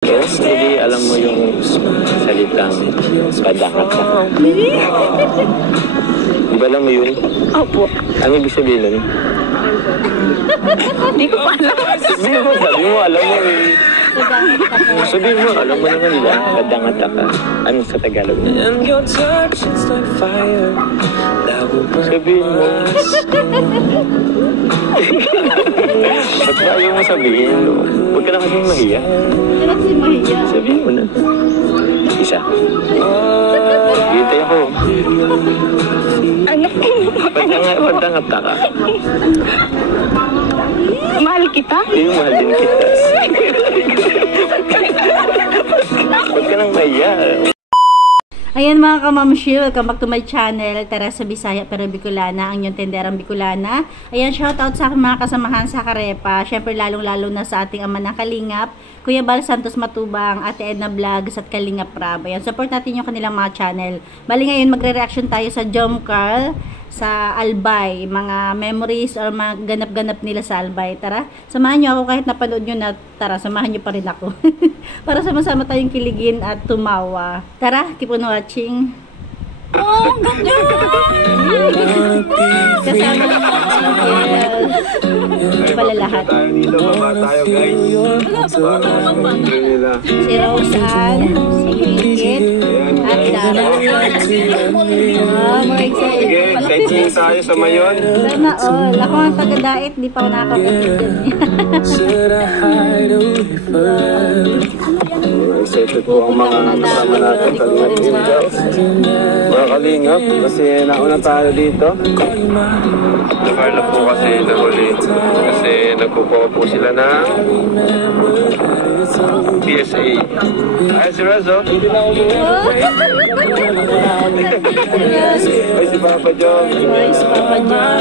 Hindi alam mo yung salitang padaka ka. Di ba alam mo yun? Opo. Ano ibig sabihin nun? Hindi ko pa alam. Sabi mo, alam mo eh. Sabihin mo, alam mo naman nila, kadangata ka. Anong sa Tagalog na? Sabihin mo. Ba't ba ayaw mo sabihin? Huwag ka na kasing mahiya. Sabihin mo na. Isa. Hintay ako. Anak ko. Padangata ka. Mahal kita? Yung mahal din kita. Huwag ka nang mahiya. Ayan mga kamamshi, welcome back to my channel, Teresa Bisaya pero Bicolana, ang inyong tenderang Bicolana. Ayan, shoutout sa aking mga kasamahan sa Karepa, syempre lalong-lalo na sa ating ama ng Kalingap, Kuya Bal Santos Matubang, Ate Edna Vlogs at Kalingap Rab. Ayan, support natin yung kanilang mga channel. Bali ngayon, magre-reaction tayo sa Jom Carl, sa Albay, mga memories or mga ganap-ganap nila sa Albay. Tara, samahan nyo ako kahit napanood nyo na, tara, samahan nyo pa rin ako. Para sama-sama tayong kiligin at tumawa. Tara, keep on watching. Oh, ganda! Kasama ng mga angels. Ito pala lahat. Dito, baba tayo guys. Si Roseanne, si Ingrid, at Dara. Mga excited. Sige, sightseeing tayo sa Mayon. Sana all. Ako ang taga-dait, di pa ako nakakapagod dyan. Excited po ang mga kasama natin mga kalingap kasi nauna tayo dito. Nakarla po kasi nahuli kasi nagkukuha po sila ng PSA. Ay, si Rezo. Ay, si Papa John. Ay, si Papa John.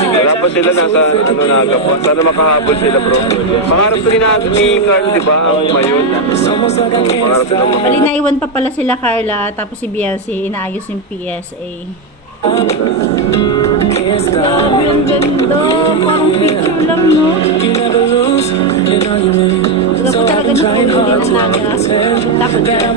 Dapat sila nasa nagapo. Sana makahabol sila bro. Pangarap ko rin natin ni Carl, di ba? Ang Mayon. Pangarap sila makahabol. Bali, naiwan pa pala sila Carla, tapos si Biancy, inaayos yung PSA. Grabe, ang ganda. Parang picture lang, no? Wala ko talaga nung hindi na naga. Takot ka.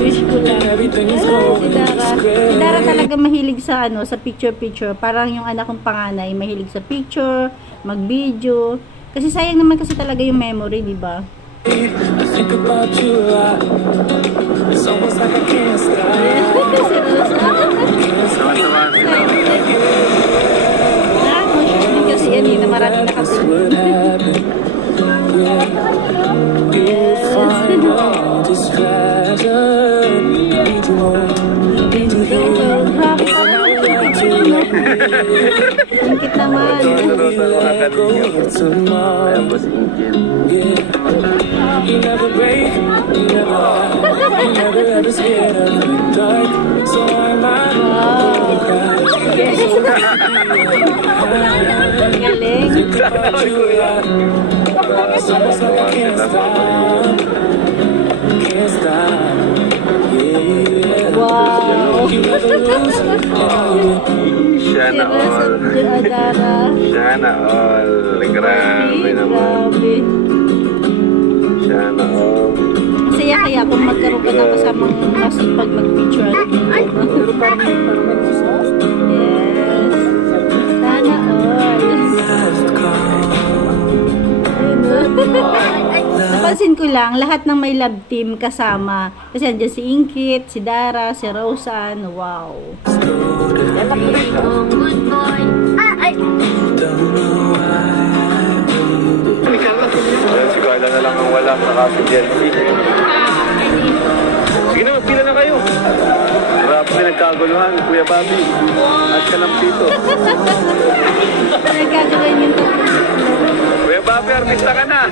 Wish ko lang. Si Dara. Si Dara talaga mahilig sa sa picture-picture. Parang yung anak kong panganay, mahilig sa picture, mag-video. Kasi sayang naman kasi talaga yung memory, di ba? I think about you a lot. It's almost like I can't stop. Conscious din kasi yan eh, na maraming nakatulog. Grabe pala yung picture mo. Ingkit naman. You never break, you never ever scared of the dark. So I'm out. Galing. It's almost like I can't stop. Can't stop. Yeah. Wow. You never lose. Sana all. Dara. Sana all. Grabe naman. Grabe. Sana all. Masaya kaya kung magkaroon ka na kasamang masipag mag-picture. Yes. Sana all. Napansin ko lang, lahat ng may love team kasama. Kasi andyan si Ingkit, si Dara, si Roseanne. Wow. Good boy. Si Carla na lang ang wala sa Cafe Chelsea. Sige na, magpila na kayo. Marami na nagkaguluhan, Kuya Bobby. At Kalampito. Nagkagawin yung Kuya Bobby, artista ka na.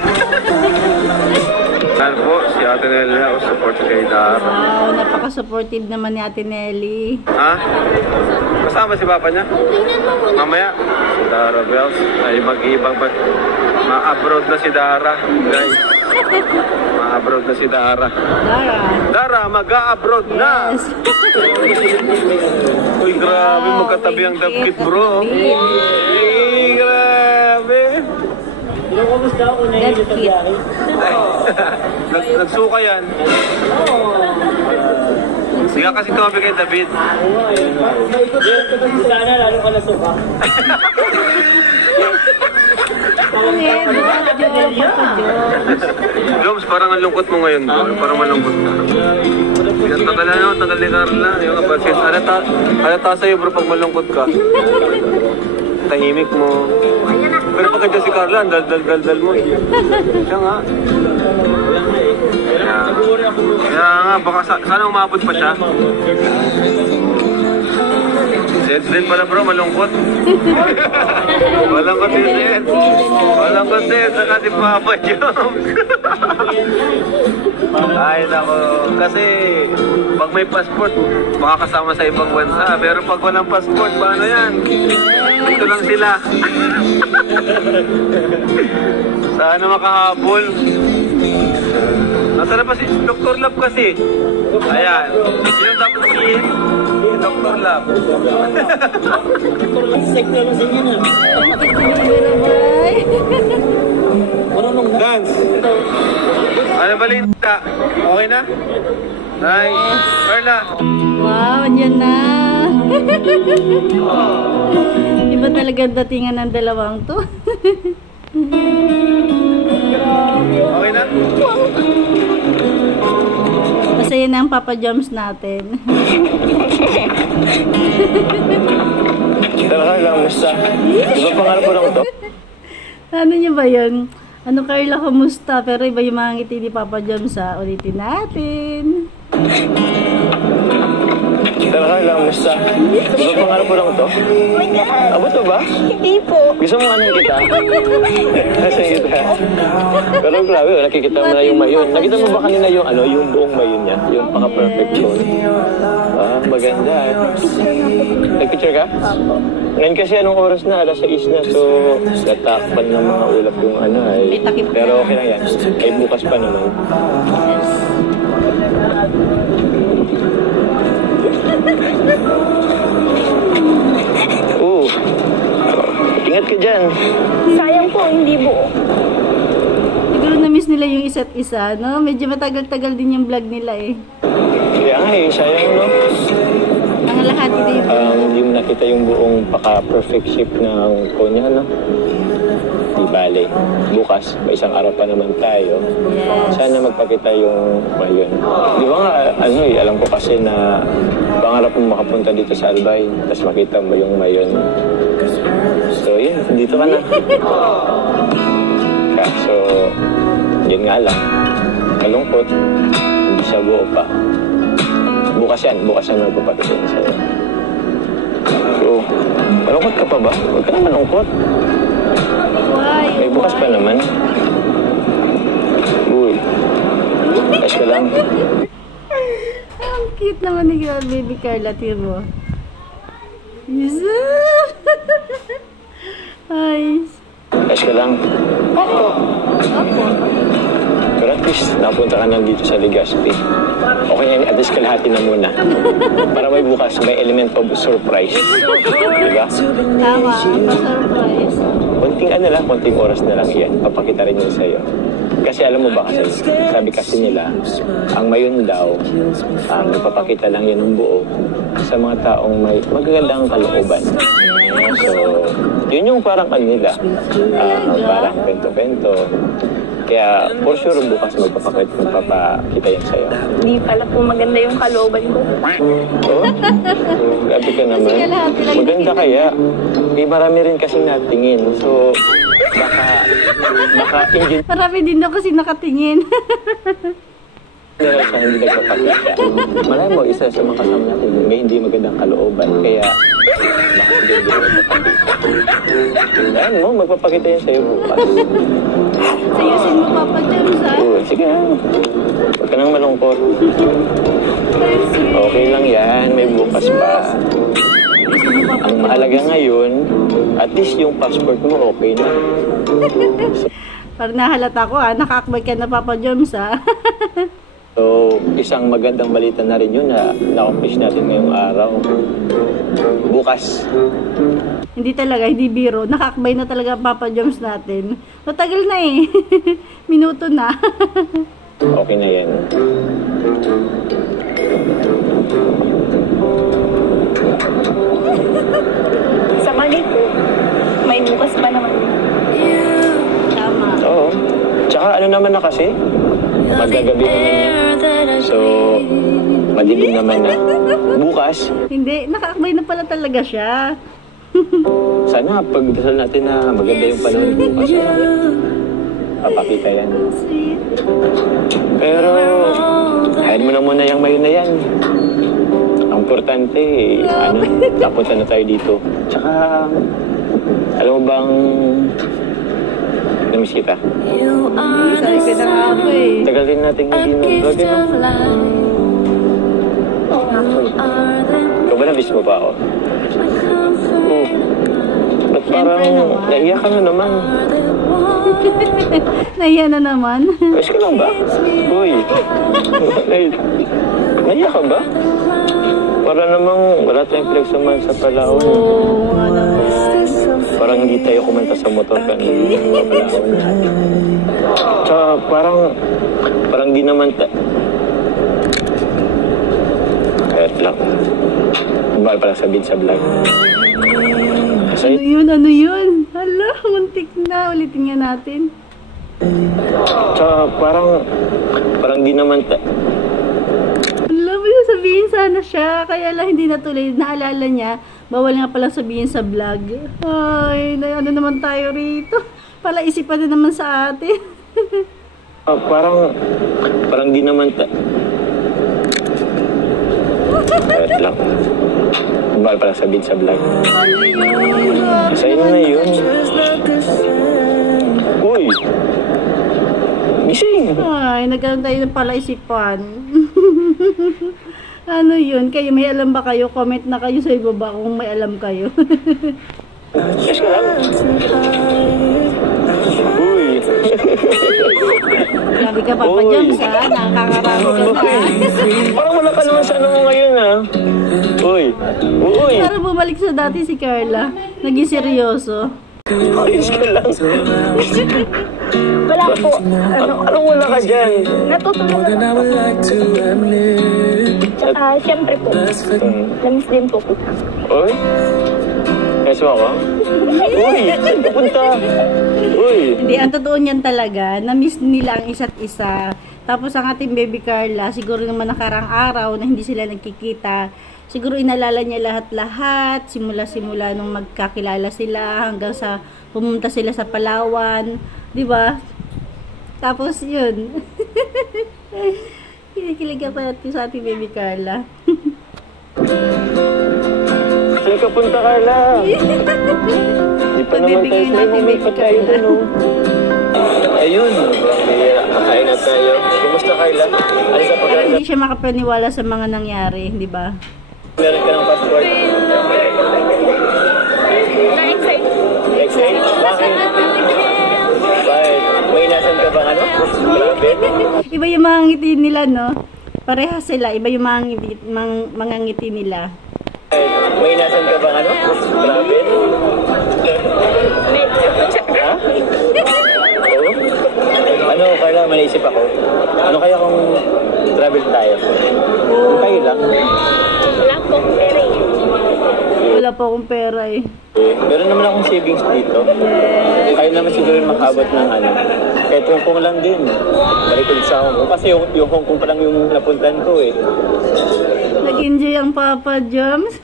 Ano po, si Ate Nelly ako support kay Dara. wow, napaka-supportive naman ni Ate Nelly. Ha? Kasama si Papa niya? Mamaya, si Dara Bells ay mag-ibang ma-abroad na si Dara, guys. Ma-abroad na si Dara. Dara. Dara, mag-a-abroad na! Yes. Uy, grabe, magkatabi ang dapkit, bro. Uy, grabe. That's cute. Nagsuka yan. Hindi ka kasi tumabi kay David. Sana lalo ka nasuka. Joms, parang ang lungkot mo ngayon. Parang malungkot ka. Yan, tagal ni Carla. Yung kapasis. Halata sa'yo bro pag malungkot ka. Tahimik mo. Pero pag si Carla, ang dal-dal mo. Siya nga. Kaya nga, baka sana umabot pa siya. Zed pala bro, malungkot. Malungkot si Zed. Malungkot Zed, saka si Papa Joms. Ay nako, kasi pag may passport, makakasama sa ibang bansa. Pero pag walang passport, paano yan? Dito lang sila. Sana makahabol. Nasaan na pa si Dr. Love kasi? Ayan. Sino dapat si Dr. Love? Sektor na sa inyo na. Dance. Ano balita? Okay na? Nice. Carla. Wow, andyan na. Iba talaga datingan ng dalawang to. Okay na? Masaya na ang Papa Joms natin. Talaga lang, musta? Diba pangarap ko lang ito? Ano niya ba yun? Ano Carla, kumusta? Pero iba yung mga ngiti ni Papa Joms ha. Ulitin natin. Talaga lang, musta? Diba pangarap ko lang ito? Abot mo ba? Hindi po. Gusto mo ano kita? Kasi kita. Pero grabe, nakikita mo na yung mayon. Nakita mo ba kanina yung ano, yung buong mayon niya? Yung paka-perfect tone. Ah, maganda. Nag-picture ka? Ngayon kasi anong oras na? Alas 6 na. So, natakpan ng mga ulap yung ano ay. May takip Pero na. okay lang yan. Ay bukas pa naman. Ingat ka dyan. Sayang po, hindi buo. Siguro na-miss nila yung isa't isa, no? Medyo matagal-tagal din yung vlog nila eh. Kaya nga eh, sayang no? Ang lahat dito. Hindi mo nakita yung buong paka-perfect shape ng konya, no? Di bale. Bukas, may isang araw pa naman tayo. Yes. Sana magpakita yung mayon. Di ba nga, ano eh, alam ko kasi na pangarap mo makapunta dito sa Albay, tapos makita mo yung mayon. So, yun, dito ka na. Kaso, yun nga lang. Kalungkot, hindi siya buo pa. Bukas yan magpapakita yun sa'yo. So, malungkot ka pa ba? Huwag ka na malungkot. Why? May bukas pa naman. Uy. Ayos ka lang. Ang cute naman ni girl baby Carla, tiro. Yes. Ayos. Ayos ka lang. Opo. Pero at least, napunta ka na dito sa Legazpi. Okay, at least kalahati na muna. Para may bukas, may element of surprise. Diba? Tama, pa-surprise. Konting oras na lang yan. Papakita rin yun sa'yo. Kasi alam mo ba kasi, sabi kasi nila, ang mayon daw, nagpapakita lang yun ng buo sa mga taong may magagandang kalooban. So, yun yung parang kanila. Parang bento-bento. Kaya, for sure, bukas magpapakita yan sa'yo. Hindi pala po maganda yung kalooban ko. Oh, grabe ka naman. Maganda kaya. Marami rin kasing natingin. So, baka engine Marami din daw kasi nakatingin. nila siya hindi nagpapakita. Malay mo, isa sa mga kasama natin may hindi magandang kalooban. Kaya, baka hindi magpapakita. Ayan mo, magpapakita yan sa'yo bukas. Ayusin mo Papa Joms ha. Oo, sige na. Huwag ka nang malungkot. Okay lang yan, may bukas pa. Ang mahalaga ngayon, at least yung passport mo okay na. Parang nahalata ko ha. Nakaakbay ka na Papa Joms ha. So, isang magandang balita na rin yun na na-accomplish natin ngayong araw. Bukas. Hindi talaga, hindi biro. Nakakbay na talaga ang Papa Joms natin. Matagal na eh. Minuto na. Okay na yan. Sa mali po, may bukas pa naman. Tama. Oo. Tsaka ano naman na kasi? Magagabi naman na. So, madilim naman na. Bukas, Hindi, nakakbay na pala talaga siya. sana pagdasal natin na maganda yung panahon bukas. Papakita yan. Sweet. Pero, hayaan mo na muna yung mayon na yan. Ang importante, napunta na tayo dito. Tsaka, alam mo bang, namiss kita. Sabi ko na nga ako eh. Tagal din natin hindi nag-vlog, Ikaw ba namiss mo pa ako? Oo. Ba't parang Siyempre naman. naiyak ka na naman? Nahiya na naman. Ayos ka lang ba? Uy. Naiyak ka ba? Para namang wala tayong pinagsamahan sa Palawan. Oo, nga naman. Parang hindi tayo kumanta sa motor ka ng mga Palawan natin. Tsaka parang di naman kahit lang. Mahal pala sabihin sa vlog. Ano yun? Ano yun? Hala, muntik na. Ulitin nga natin. Tsaka parang di naman Alam mo yung sabihin sana siya. Kaya lang hindi natuloy. Naalala niya. Bawal nga palang sabihin sa vlog. Ay, ano naman tayo rito. Pala isipan na naman sa atin. parang di naman kahit lang. Mahal pala sabihin sa vlog. Ano yun? Grabe Sa'yo naman na yun. Uy! Gising! Ay, nagkaroon tayo ng palaisipan. Ano yun? Kayo, may alam ba kayo? Comment na kayo sa ibaba kung may alam kayo. Yes ka lang. Uy! Grabe ka, Papa Uy. Joms, ha? Nakakarami ka na. Parang wala ka naman sa ano mo ngayon, ha? Uy! Uy! Para bumalik sa dati si Carla. Naging seryoso. Ayos ka lang. Wala po. Anong wala ka dyan? Natutulungan I ako. would like to admit. Tsaka, syempre po, namiss din po kita. Uy! Yes mo ako? Uy! Saan ka punta? Uy! Hindi, ang totoo niyan talaga, na-miss nila ang isa't isa. Tapos ang ating baby Carla, siguro naman nakarang araw na hindi sila nagkikita, siguro inalala niya lahat-lahat, simula-simula nung magkakilala sila, hanggang sa pumunta sila sa Palawan, di ba? Tapos yun. Kinikilig pa natin sa ating baby Carla. Saan ka punta, Carla? Di pa naman tayo. Pagbibigay May natin, moment pa baby tayo Carla. dun, oh. Ayun. Kakain na tayo. Kumusta, Carla? Ano sa Pero pagkain? hindi siya makapaniwala sa mga nangyari, di ba? Meron ka ng passport? Na-excite. Excited? Bakit? Bakit? May nasan ka bang ano? Grabe. Iba yung mga ngiti nila, no? Pareha sila, iba yung mga ngiti nila. May nasan ka bang ano? Grabe. Ha? Oo? Ano, Carla, manaisip ako. Ano kaya kung travel tayo? Tayo lang. Wala po, pero Wala pa akong pera eh. Meron naman akong savings dito. Kaya naman siguro makabot ng ano. Kahit Hong Kong lang din. Balik ulit sa Hong Kong. Kasi yung Hong Kong pa lang yung napuntan ko eh. Nag-enjoy ang Papa Joms.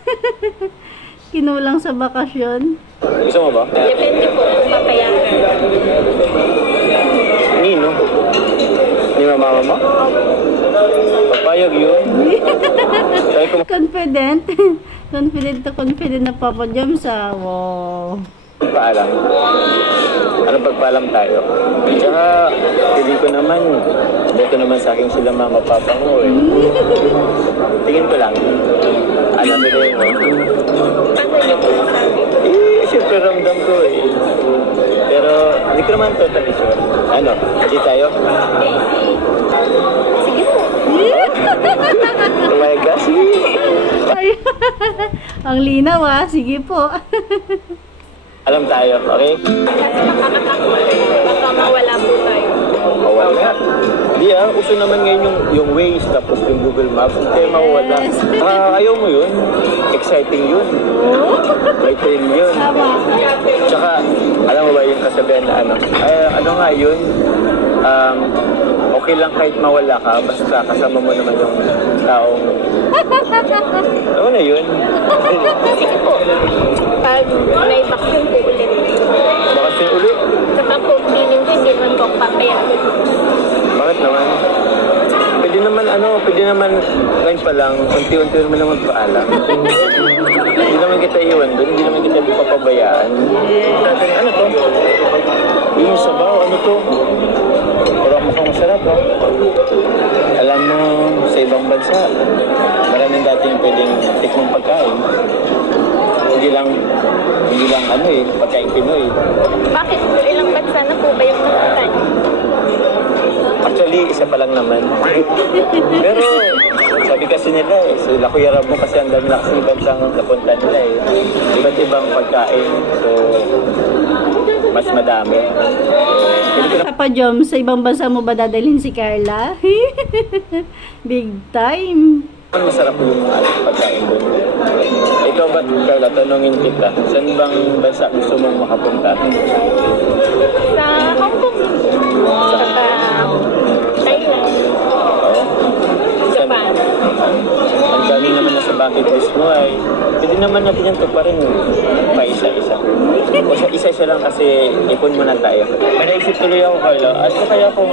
Kinulang sa bakasyon. Gusto mo ba? depende po kung papayagan. Nino? Ni mama mo? Papayag yun. Sabi ko, Confident. Confident na Papa Joms, ah. Wow. paalam. Anong pagpaalam tayo? Tsaka, hindi ko naman, boto naman sa akin sila mama papa mo eh. Tingin ko lang. Alam mo rin mo. Paano niyo po masabi? Siyempre ramdam ko eh. Pero, hindi ko naman totally sure. Ano, hindi tayo? Sige po. Ang linaw ah. Sige po. Alam tayo, okay? Baka mawala po tayo. Mawala. Hindi uso naman ngayon yung Waze tapos yung Google Maps. Kaya mawala. Yes. Ayaw mo yun? Exciting yun. May thrill yun. Tama. Tsaka, alam mo ba yung kasabihan na ano? Ano nga yun? Okay lang kahit mawala ka, basta kasama mo naman yung taong... Ano na yun? Sige po. Pag may vaccine po ulit. Bakit yung ulit? Saka po, feeling ko hindi naman po papayasin. Bakit naman? Pwede naman ngayon pa lang, unti-unti naman magpaalam. Hindi naman kita iwan doon, hindi naman kita papabayaan. Dati, ano to? Yung sabaw, ano to? Parang mukhang masarap, no? Alam mo, sa ibang bansa, maraming dati yung pwedeng tikmang pagkain. Hindi lang pagkain Pinoy. Bakit? Ilang bansa na po ba yung napunta niyo? Actually, isa pa lang naman. Pero, sabi kasi nila sila Kuya Rab mo kasi ang dami na kasi bansang napunta nila Iba't ibang pagkain. So, mas madami. Papa Jom, sa ibang bansa mo ba dadalhin si Carla? Big time. Masarap yung pagkain doon. Ikaw ba, Carla, tanungin kita, saan bang bansa gusto mong makapunta? Sa Hong Kong. Saka Thailand. Japan. Ang dami naman na sa bucket list mo pwede naman natin yan tuparin pa isa-isa. O sa isa-isa lang kasi ipon muna tayo. May naisip tuloy ako, Carla, at kaya kung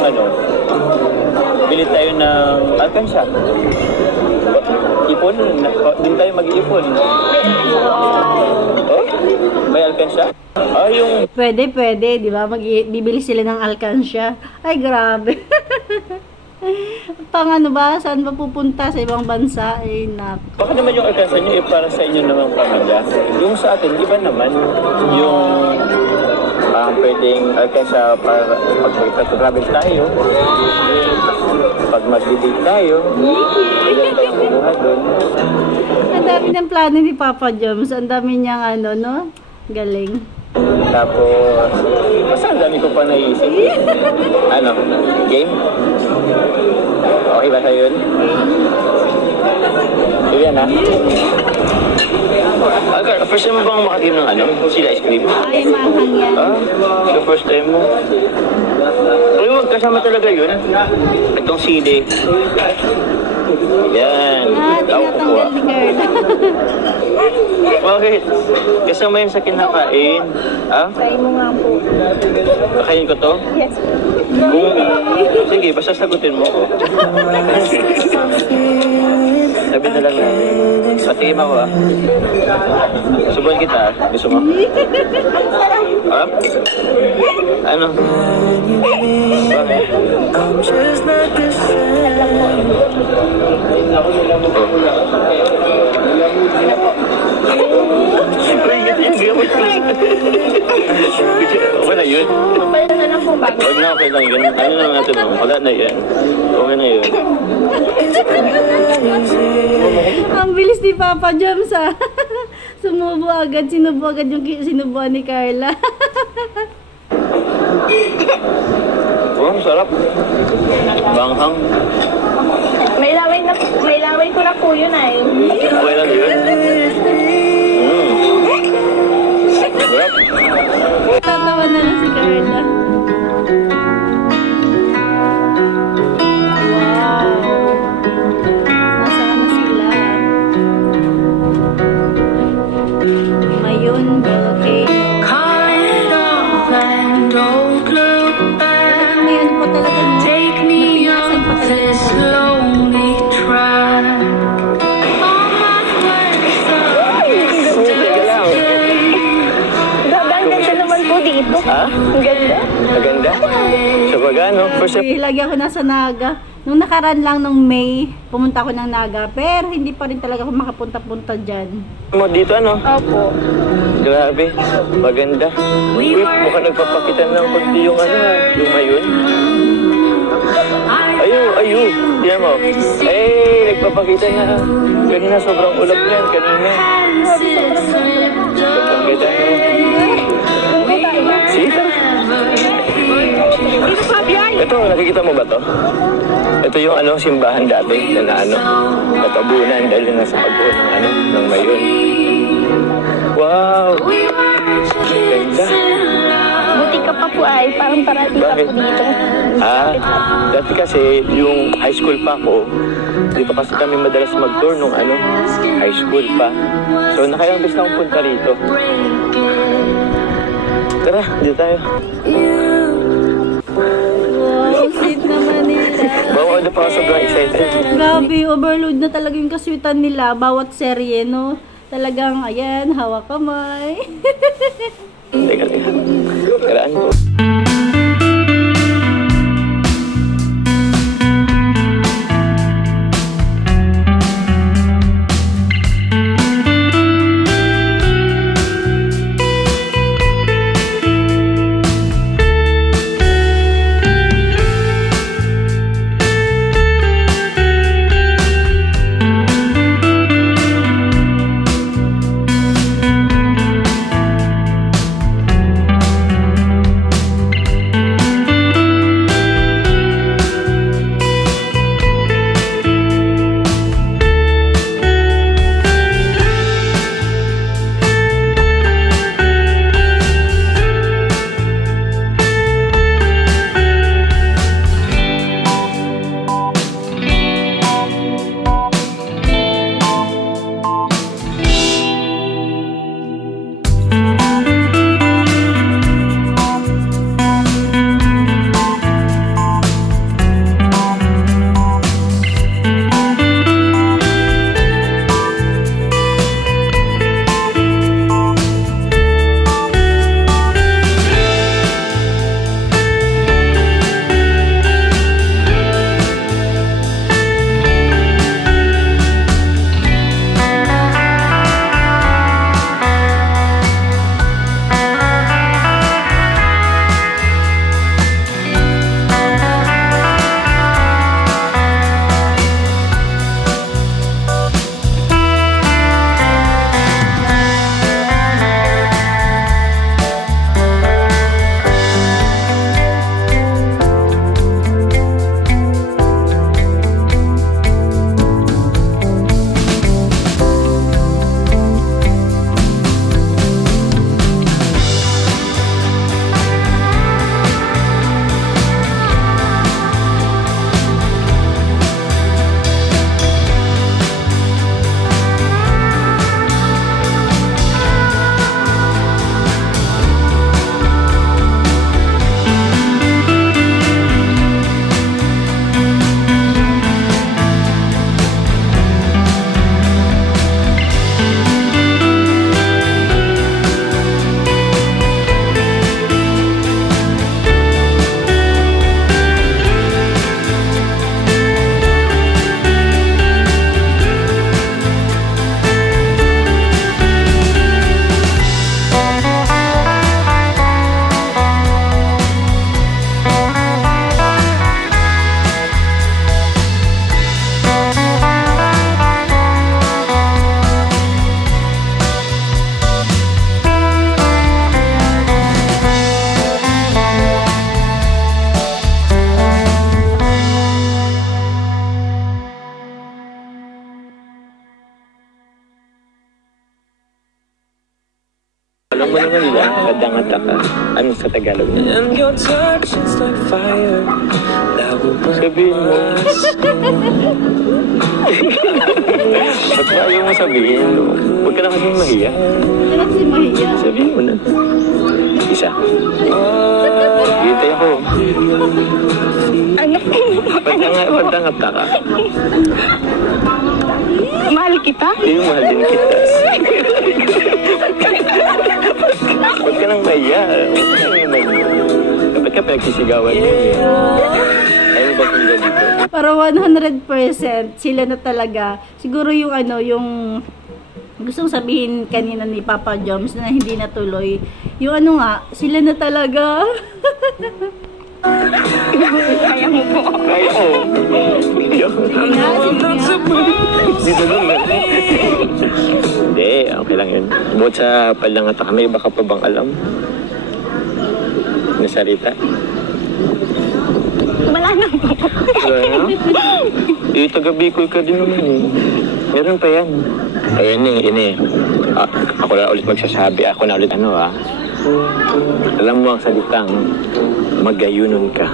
bili tayo ng alkansya. Ipon, din tayo mag-iipon. Oh? May alkansya? Yung... Pwede, di ba? Bibili sila ng alkansya. Ay, grabe. Pang ano ba? Saan ba pupunta? Sa ibang bansa? Ay, nak. Baka naman yung alkansya nyo para sa inyo naman pamilya. Yung sa atin, iba naman. Yung pwedeng alkansya para pag mag-travel tayo. Pag mag-date tayo. Diyan tayo bubuhat doon. Ang dami ng plano ni Papa Joms. Ang dami niyang no? Galing. Tapos, basta ang dami ko pa naisip. Game? Okay ba tayo yun? Yun yan, ha? First time mo bang makatim ng sila ice cream? Ay, mahang yan. The first time mo. Pero magkasama talaga yun. Itong sili. Yan. Tinatanggal ni Carla. Bakit? Kasama yun sa kinakain. Try mo nga po. Kakain ko to? Yes. Sige, basta sagutin mo ko. Sabi na lang na. Patigim ako Subuhan kita. Gusto mo? Ano? Bakit? Okay na yun? Pala na lang po ba? Huwag na, okay lang yun. Ano lang natin wala na yan. Okay na yun. Ang bilis ni Papa Joms Sinubo agad yung sinubuan ni Carla. Ang sarap. Banghang. May laway ko na po yun Okay lang yun. Sarap. Tatawa na lang si Carla. Wow. Nasaan na sila? Mayon, volcano. Mayon po talaga no? Take me on this lonely track. All my words Ang ganda naman po dito. Ang ganda. Maganda? Sa bagano? First time. Lagi ako nasa Naga. Nung nakaraan lang nung May, pumunta ako ng Naga. Pero hindi pa rin talaga ako makapunta-punta dyan. Mo dito Opo. Grabe. Maganda. Uy, mukhang nagpapakita ng konti yung yung mayon. Ayo. Tignan mo. nagpapakita na kanina sobrang ulap na yan, kanina. Sobrang ganda na. Sige, tara. Ito, nakikita mo ba to? Ito yung simbahan dati na natabunan dahil nasa pagbuo ng mayon. Wow! Ganda. Buti ka pa po ay, parang parati pa po dito. Dati kasi yung high school pa ako, di pa kasi kami madalas mag-tour nung high school pa. So nakailang beses na akong punta rito. Tara, dito tayo. Wow, sweet naman nila. Bawa na pa ako sobrang excited. Grabe, overload na talaga yung kaswitan nila. Bawat serye, no? Talagang, ayan, hawak kamay. Teka. Karaan ko. Alam mo naman nila, kadangata ka. Ano sa Tagalog na? And your touch is like fire. Sabihin mo. Ba't ba ayaw mo sabihin? Huwag ka na kasing mahiya. Hindi na kasi mahiya. Sabihin mo na. Isa. Gitay ako. Ano po? Padangata ka. Mahal kita? Yung mahal din kita. Huwag ka nang mahiya. Kapag ka pinagsisigawan mo. Ayaw ba kung dito? Para 100% sila na talaga. Siguro yung yung gustong sabihin kanina ni Papa Joms na hindi natuloy. Yung sila na talaga. Kaya mo po. Kaya ko. Sige nga, sige nga. dito doon. Hindi, okay lang yun. Bukod sa palangata kami, baka pa bang alam? Na salita? Wala na po. Wala na? Eh, taga-Bicol ka din naman eh. Meron pa yan. Ayun eh. Ako na ulit magsasabi. Ako na ulit Alam mo ang salitang magayunon ka.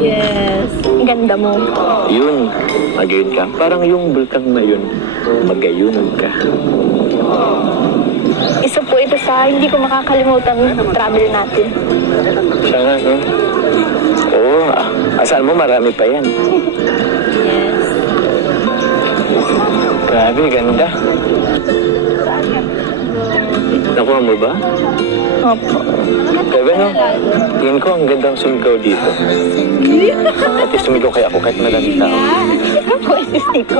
Yes. Ganda mo. Yun, magayun ka. Parang yung bulkang na yun. Magayunon ka. Isa po ito sa hindi ko makakalimutang travel natin. Siya nga, no? Oo, asal mo marami pa yan. Yes. Grabe, ganda. Nakuha mo ba? Opo. Sabi no, tingin ko ang gandang sumigaw dito. At sumigaw kaya ako kahit madami tao. Pwede ko.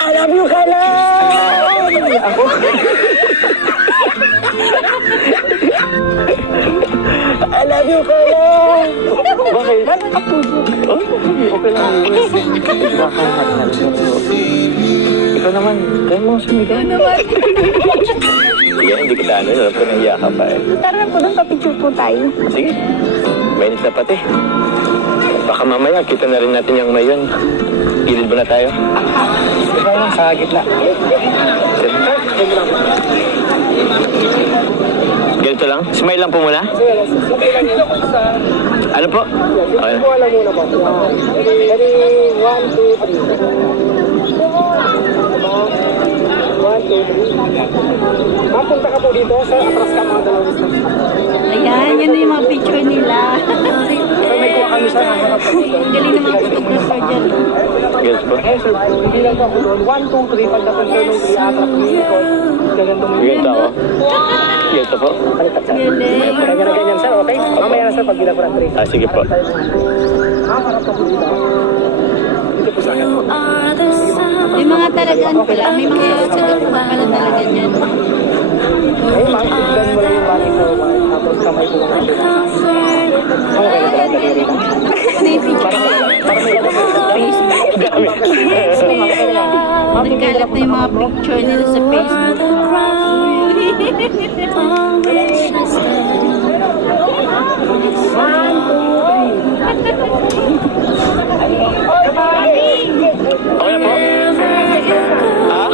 I love you, Kala! Ako? I love you, Kala! Bakit? Oh, okay lang. Ikaw naman, kaya mo sumigaw. Sige, hindi kita alam ko nahiya ka pa eh. Tara na po doon, papicture po tayo. Sige, mainit na pati. Baka mamaya, kita na rin natin yung mayon. Gilid ba na tayo? Diba lang, sa gitna. Ganito lang? Smile lang po muna? Ano po? Okay. Wala muna po. Ready, 1, 2, 3. Mapunta ka po dito, sa atras ka mga dalawang steps. Ayan, yun na yung mga picture nila. So may kuha kami sa Galing ng mga photographer dyan. Yes po. Eh sir, hindi lang po ako doon. 1, 2, 3. Pagdating sir nung 3, atras mo yung ikot. Ganito mo. Ganito ako. Ganito po. Baliktad sir. Galing. Ganyan na ganyan sir, okay? Mamaya na sir, pag bilang ko ng 3. Sige po. Harap ako dito. Dito po sa akin. May mga talagaan pala. May mga sagot pa pala talaga dyan. Ay, tignan mo lang yung bali ko. Tapos kamay ko lang. Okay na ba? Daliri na. Ano yung picture? Facebook. Nagkalat na yung mga picture nila sa Facebook. Okay na po? Ha?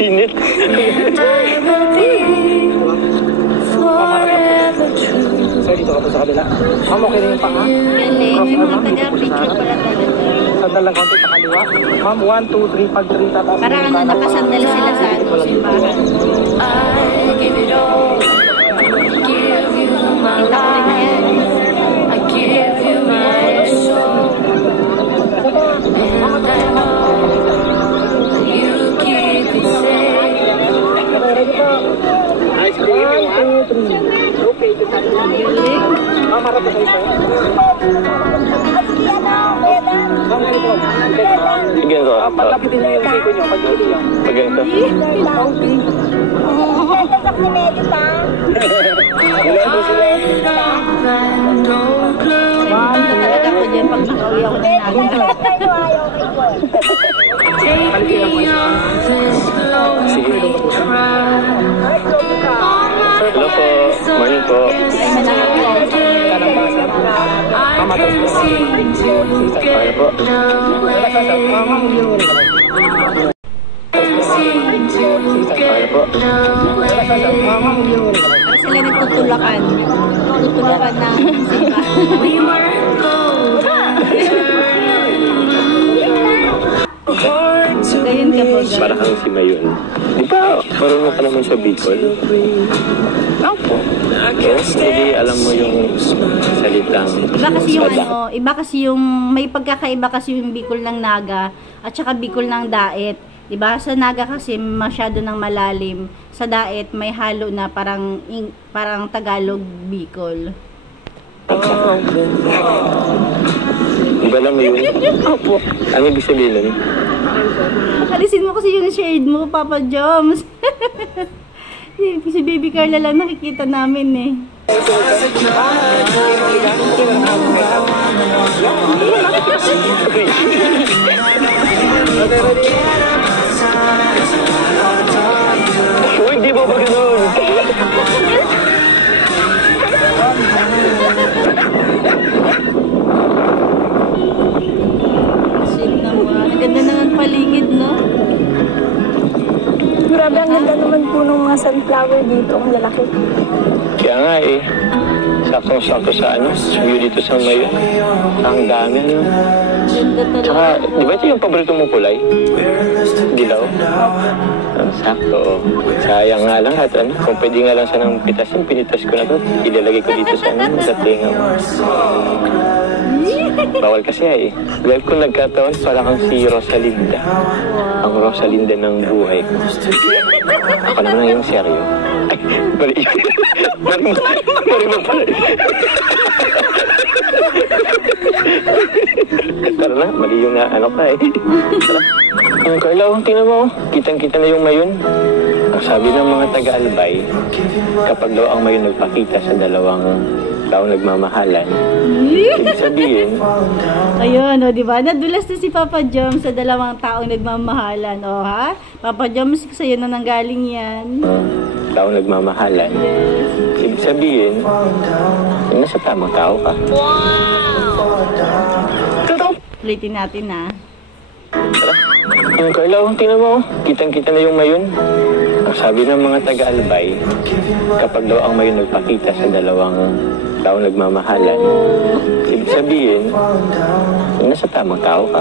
Init. Sir, dito ka po sa kabila. Ma'am, okay na yung panga? Galing. May mga taga-picture pala talaga. Sandal lang konti pa kaliwa. Ma'am, 1, 2, 3, pag 3 tataas. Parang nakasandal sila sa simbahan. Kita ko rin yan. Ice cream, 1, 2, 3. Okay, ito tayo. Galing. Ma'am, harap na kayo sir. Ma'am, ganito. Ganito. Paglapitin niyo yung siko niyo. Paglapitin niyo. Pag ganito. Ito talaga ko dyan pag nakauwi ako ng naga. Hello po. Morning po. Ay, manakakilala. Okay po. Okay po. Para sila nagtutulakan. Tutulakan ng simbahan. Gayon ka po. Para kang si Mayon. Di ba, marunong ka naman sa Bicol? Opo. Yes, hindi alam mo yung salitang Iba kasi yung badak. iba kasi yung may pagkakaiba kasi yung Bicol ng Naga at saka Bicol ng Daet. Diba? Sa Naga kasi masyado ng malalim. Sa Daet may halo na parang Tagalog Bicol. Di ba alam mo yun? Opo. Ano ibig sabihin nun? Alisin mo kasi yung shade mo, Papa Joms. Si Baby Carla lang nakikita namin eh. Uy, di ba ba ganun? Shit naman. Ang ganda naman paligid, no? Grabe, ang ganda naman po ng mga sunflower dito. Ang lalaki. Kaya nga eh. Saktong-sakto sa ano, view dito sa Mayo. Ang dami, ano. Ganda talaga. Tsaka, di ba ito yung paborito mong kulay? Dilaw? Ang sakto, oh. Sayang nga lang at ano, kung pwede nga lang sanang pitasin, pinitas ko na to. Ilalagay ko dito sa ano, sa tinga mo. Bawal kasi eh. Live ko nagkataon, para kang si Rosalinda. Ang Rosalinda ng buhay ko. Ako naman yung seryo. Ay, mali. Mali mo pala. Tara na, mali yung na ano ka eh. Tara. Ang Carla, tingnan mo. Kitang-kita na yung mayon. Ang sabi ng mga taga-Albay, kapag daw ang mayon nagpakita sa dalawang taong nagmamahalan, ibig sabihin, Ayun, o, diba? Nadulas na si Papa Joms sa dalawang taong nagmamahalan. O, ha? Papa Joms, sa'yo na nanggaling yan. taong nagmamahalan, ibig sabihin, nasa tamang tao ka. Ulitin natin, ha? Tara. Yung Carla, tingnan mo. Kitang-kita na yung mayon. Ang sabi ng mga taga-Albay, kapag daw ang mayon nagpakita sa dalawang taong nagmamahalan, ibig sabihin, nasa tamang tao ka.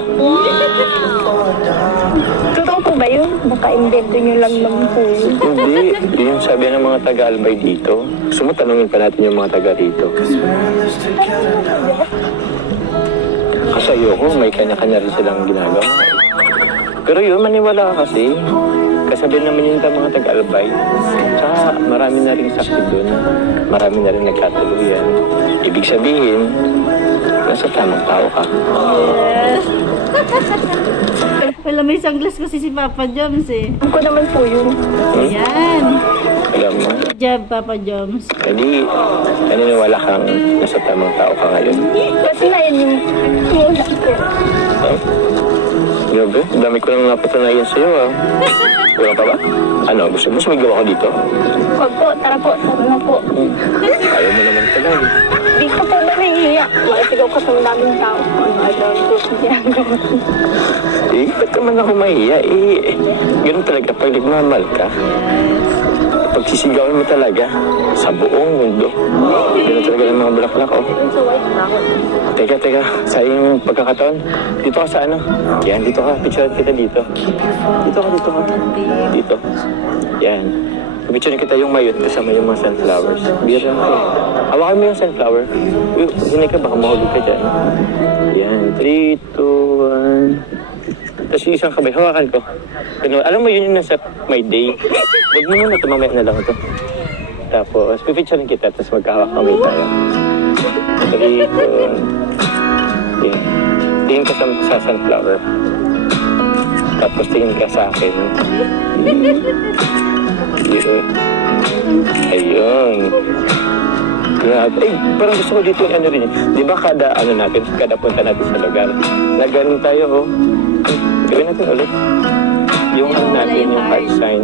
Totoo po ba yun? Baka invento nyo lang naman po yun. Hindi. Yun yung sabi ng mga taga-Albay dito. Gusto mo, tanungin pa natin yung mga taga dito. Kasi ayoko, may kanya-kanya rin silang ginagawa. Pero yun, maniwala ka kasi. Kasabi naman yun ng mga taga-Albay. Tsaka marami na rin saksi dun. Marami na rin nagkatuluyan. Ibig sabihin, nasa tamang tao ka. Yes. Wala, may sunglass kasi si Papa Joms, eh. Ako naman po yun. Ayan. Alam mo? Good job, Papa Joms. Hindi, naniniwala kang nasa tamang tao ka ngayon. Kasi na yun yung muna ko. Huh? Grabe, dami ko nang napatunayan sa'yo, ah. Wala ka ba? Ano, gusto mo sumigaw ako dito? Huwag po, tara po, tara na po. Ayaw mo naman pala, eh. Di ko po ba nahihiya? Makasigaw ka sa daming tao. Ano po siya. Eh, ba't naman ako mahiya? Eh, ganun talaga pag nagmamahal ka. Pagsisigawan mo talaga sa buong mundo. Ganun talaga ng mga bulaklak, oh. Teka, sayang yung pagkakataon. Dito ka sa ano? Yan, dito ka. Picture kita dito. Dito ka. Dito. Yan. Picture kita yung mayon kasama yung mga sunflowers. Bira mo eh. Hawakan mo yung sunflower. Hindi ka, baka mahulog ka dyan. Yan. 3, 2, 1. Tapos yung isang kamay, hawakan ko. Pero, alam mo, yun yung nasa my day. Huwag mo muna, tumamaya na lang ito. Tapos, pipicturein kita, tapos magkahawak kamay tayo. 3, 2, 1. Tingin ka sa sunflower. Tapos tingin ka sa akin. Yun. Ayun. Grabe. Eh, parang gusto ko dito yung ano rin. Di ba kada punta natin sa lugar, nagano'n tayo, oh. Gawin natin ulit. Yung ano natin, yung heart sign.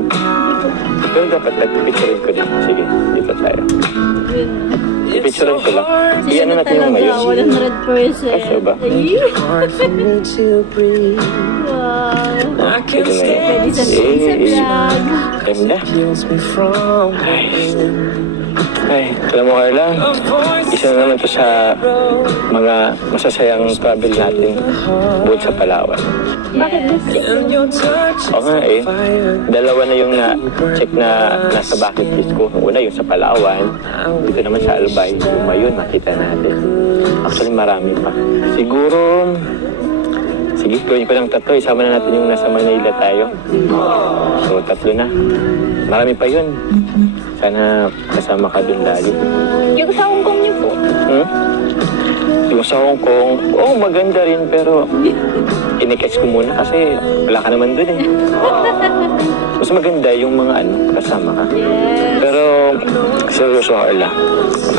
Pero dapat nag-picturein ko din. Sige, dito tayo. I-picturein ko lang. Iyan na natin yung mayon. 100%. Kaso ba? Ay. Hard for me to breathe. Wow. I can't Ito na yan. Pwede sa vlog. Ganda. keeps me from Ay, alam mo Carla, isa na naman to sa mga masasayang travel natin bukod sa Palawan. Bakit gusto? and your touch. Oo nga eh, dalawa na yung na-check na nasa bucket list ko. Una yung sa Palawan, dito naman sa Albay, yung mayon makita natin. Actually marami pa. Siguro, sige, gawin ko ng 3, isama na natin yung nasa Manila tayo. So 3 na. Marami pa yun. Sana kasama ka dun lagi. Yung sa Hong Kong niyo po. Yung sa Hong Kong, maganda rin pero in-catch ko muna kasi wala ka naman dun eh. Mas maganda yung mga kasama ka. Pero Seryoso, Carla.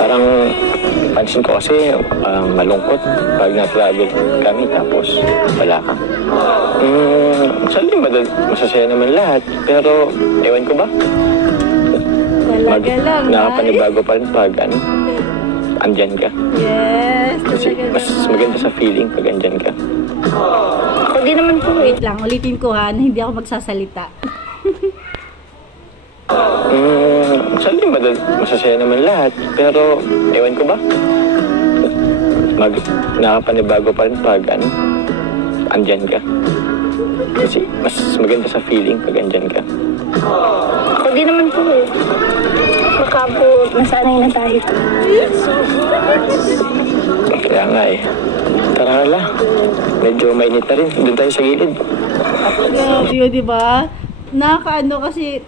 Parang pansin ko kasi malungkot pag na-travel kami tapos wala ka. Actually, masasaya naman lahat. Pero, ewan ko ba? Talaga lang, Nakapanibago pa rin pag andyan ka. Yes, Kasi talaga mas naman. maganda sa feeling pag andyan ka. Ako din naman po. Wait lang, ulitin ko ha, na hindi ako magsasalita. Actually, masasaya naman lahat. Pero, ewan ko ba? Nakapanibago pa rin pag andyan ka. Kasi mas maganda sa feeling pag andyan ka. Ako din naman po. Baka po, nasanay na tayo. Kaya nga eh. Tara Carla, medyo mainit na rin. Doon tayo sa gilid. Grabe yun, di ba? Nakakaano kasi,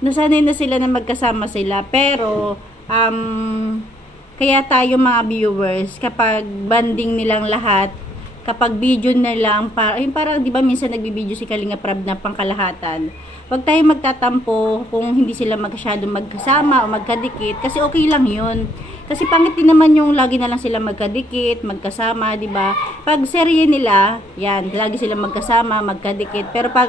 nasanay na sila na magkasama sila. Pero, kaya tayo mga viewers, kapag banding nilang lahat, kapag video na lang, parang di ba minsan nagbibideo si Kalinga Prab na pangkalahatan. Huwag tayo magtatampo kung hindi sila masyadong magkasama o magkadikit, kasi okay lang yun. Kasi pangit din naman yung lagi na lang sila magkadikit, magkasama, di ba? Pag serye nila, yan, lagi sila magkasama, magkadikit. Pero pag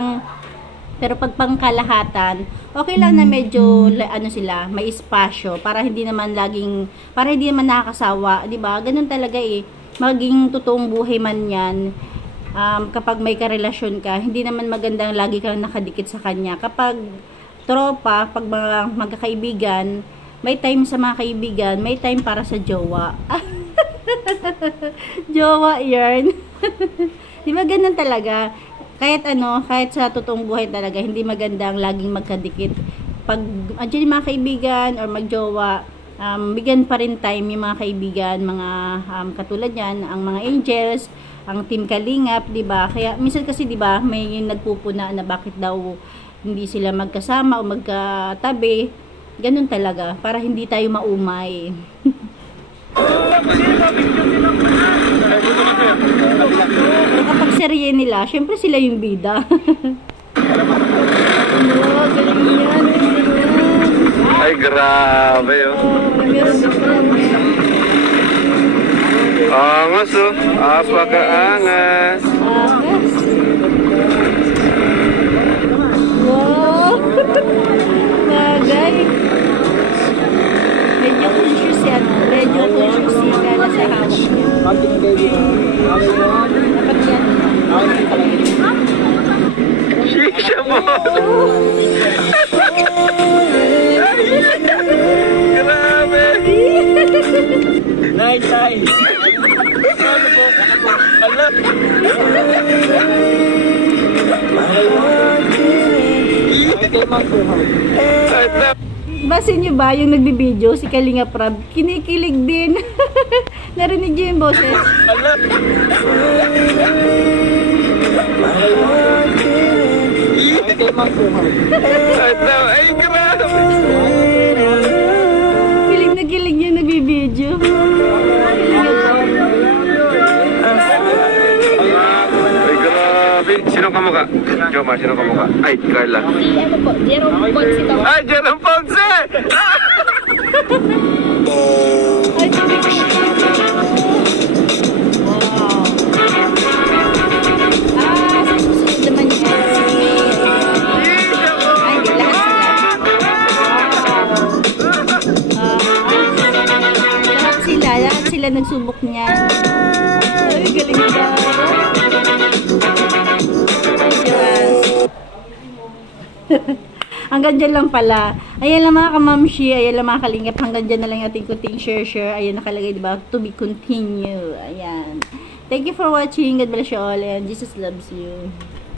pangkalahatan, okay lang na medyo sila, may espasyo para hindi naman nakakasawa, 'di ba? Ganun talaga eh. Maging totoong buhay man 'yan. Kapag may karelasyon ka, hindi naman magandang lagi kang nakadikit sa kanya. Kapag tropa, pag mga magkakaibigan, may time sa mga kaibigan, may time para sa jowa. Jowa 'yan. 'Di ba ganun talaga? Kahit sa totoong buhay talaga, hindi magandang laging magkadikit. Pag andyan yung mga kaibigan or magjowa, bigyan pa rin time yung mga kaibigan, mga katulad yan, ang mga angels, ang team Kalingap, di ba? Kaya minsan kasi di ba, may nagpupuna na bakit daw hindi sila magkasama o magkatabi. Ganun talaga, para hindi tayo maumay. Pero kapag serye nila, syempre sila yung bida. Oh, galing yan, galing yan. Ay, grabe yun. Meron din pala yan. Angas oh. Apaka-angas. Angas. Wow. Bagay. Medyo conscious yan. Medyo conscious si Gala sa hawak niya. Dapat yan. Shisha mo. Grabe. Night time. Basin nyo ba yung nagbibideo si Kalinga Prab? Kinikilig din. Narinig nyo yung boses? Ay, grabe. Kilig na kilig yung nagbibideo. Ay, grabe. Sinong kamukha? Jomar, sinong kamukha? Ay, Carla. Ano po, Jerome Ponce daw. Ay, Jerome Ponce! Ay, tumig ko. Wow. Sa susunod naman yan ay, di lahat sila. Lahat sila nagsubok niyan. Ay, galing na. Hanggang dyan lang pala. Ayan lang mga kamamshi, ayan lang mga kalingap. Hanggang dyan na lang ating kunting share. Ayan nakalagay, diba? To be continue. Ayan. Thank you for watching. God bless you all and Jesus loves you.